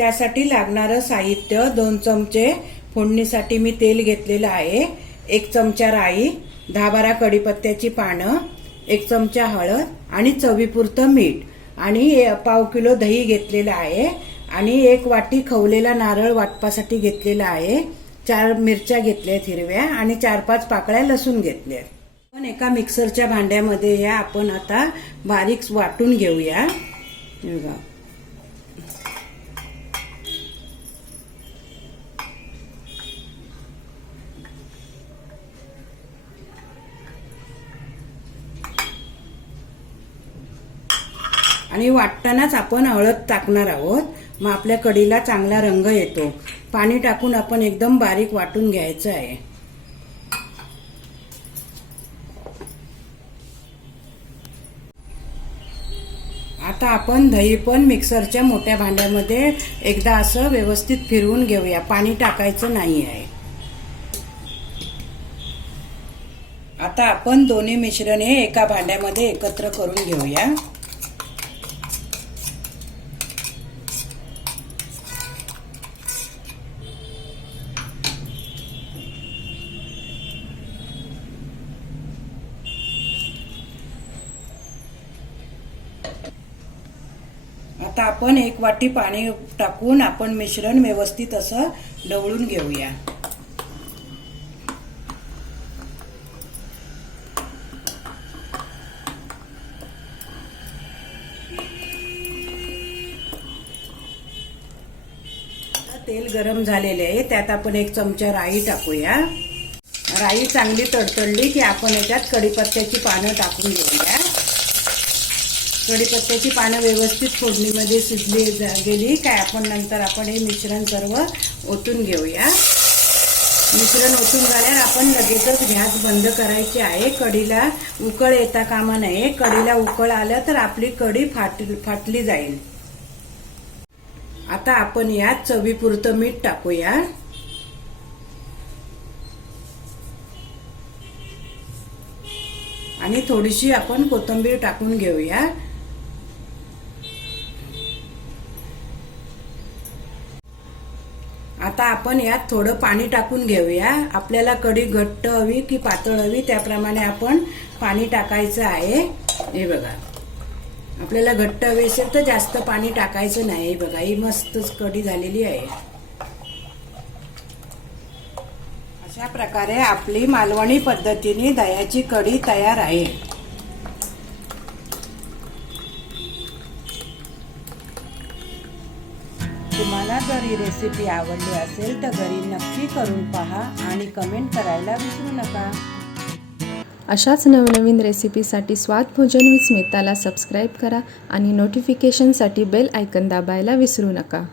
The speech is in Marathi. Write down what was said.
त्यासाठी लागणारं साहित्य 2 चमचे फोडणीसाठी मी तेल घेतलेलं आहे, 1 चमचा राई, 10-12 कढीपत्त्याची पानं, 1 चमचा हळद आणि चवीपुरतं मीठ आणि पाव किलो दही घेतलेलं आहे आणि 1 वाटी खवलेला नारळ वाटपासाठी घेतलेला आहे, 4 मिरच्या घेतल्यात हिरव्या आणि 4-5 पाकळ्या लसूण घेतल्यात. पण एका मिक्सरच्या भांड्यामध्ये या आपण आता बारीक वाटून घेऊया. बघा आणि वाटतानाच आपण हळद टाकणार आहोत, मग आपल्या कढीला चांगला रंग येतो. पाणी टाकून आपण एकदम बारीक वाटून घ्यायचं आहे. आता आपण दही पण मिक्सरच्या मोठ्या भांड्यामध्ये एकदा असं व्यवस्थित फिरवून घेऊया, पाणी टाकायचं नाही आहे. आता आपण दोन्ही मिश्रण हे एका भांड्यामध्ये एकत्र करून घेऊया. आता आपण 1 वाटी पाणी टाकून आपण मिश्रण व्यवस्थित असं ढवळून घेऊया. तेल गरम झालेले आहे, त्यात आपण 1 चमचा राई टाकूया. राई चांगली तडतडली की आपण याच्यात कढीपत्त्याची पानं टाकून घेऊया. कढीपत्त्याची पानं व्यवस्थित फोडणीमध्ये शिजली गेली काय आपण नंतर आपण हे मिश्रण सर्व ओतून घेऊया. मिश्रण ओतून झाल्यावर आपण लगेचच गॅस बंद करायची आहे. कढीला उकळ येता कामा नये. कढीला उकळ आलं तर आपली कढी फाटली जाईल. आता आपण यात चवीपुरतं मीठ टाकूया. आणि थोडीशी आपण कोथिंबीर टाकून घेऊया. आता आपण यात थोडं पाणी टाकून घेऊया. आपल्याला कढी घट्ट हवी की पातळ हवी त्याप्रमाणे आपण पाणी टाकायचं आहे. हे बघा, आपल्याला घट्ट हवी असेल तर जास्त पाणी टाकायचं नाही. बघा ही मस्तच कढी झालेली आहे. अशा प्रकारे आपली मालवणी पद्धतीने दह्याची कढी तयार आहे. तुम्हाला जर ही रेसिपी आवडली असेल तर घरी नक्की करून पहा आणि कमेंट करायला विसरू नका. अशाच नवनवीन रेसिपीसाठी स्वाद भोजन विथ स्मिताला सबस्क्राईब करा आणि नोटिफिकेशनसाठी बेल आयकॉन दाबायला विसरू नका.